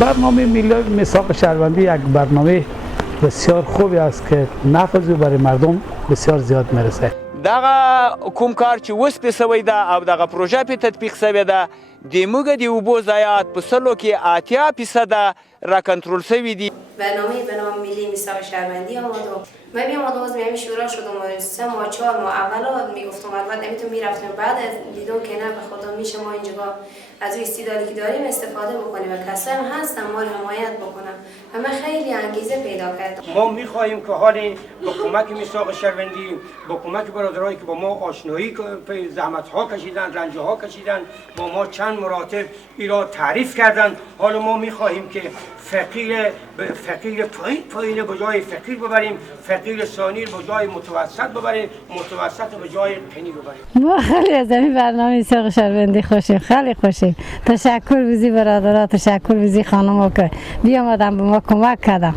برنامه میثاق شهروندی یک برنامه بسیار خوبی است که نفع برای مردم بسیار زیاد میرسه. دغه کوم کار چې وس په سوی ده او دغه پروژه په تطبیق سوی ده د موږ د اوبو ضایعات په سلو کې 80% را کنترل سوی دي. برنامه به نام ملی میثاق شهروندی آمد و من بیام باز میام شورا شدم و 3 ماه 4 ماه اولا میگفتم البته نمیتونم میرفتم بعد دیدم که نه به خدا میشه ما اینجا از این استعدادی که داریم استفاده بکنیم و کسایی هم هستن ما رو حمایت بکنن و من خیلی انگیزه پیدا کردم. ما میخواهیم که حالی با کمک میثاق شهروندی با کمک برادرایی که با ما آشنایی زحمت ها کشیدن رنج ها کشیدن با ما چند مراتب ایرا تعریف کردن حالا ما میخواهیم که فقیر پایین به جای فقیر ببریم فقیر ثانی به جای متوسط ببریم متوسط به جای غنی ببریم. ما خیلی از این برنامه میثاق شهروندی خوشیم خیلی خوشیم. تشکر وزی برادرها تشکر وزی خانم‌ها که بیامدن به ما کمک کردن.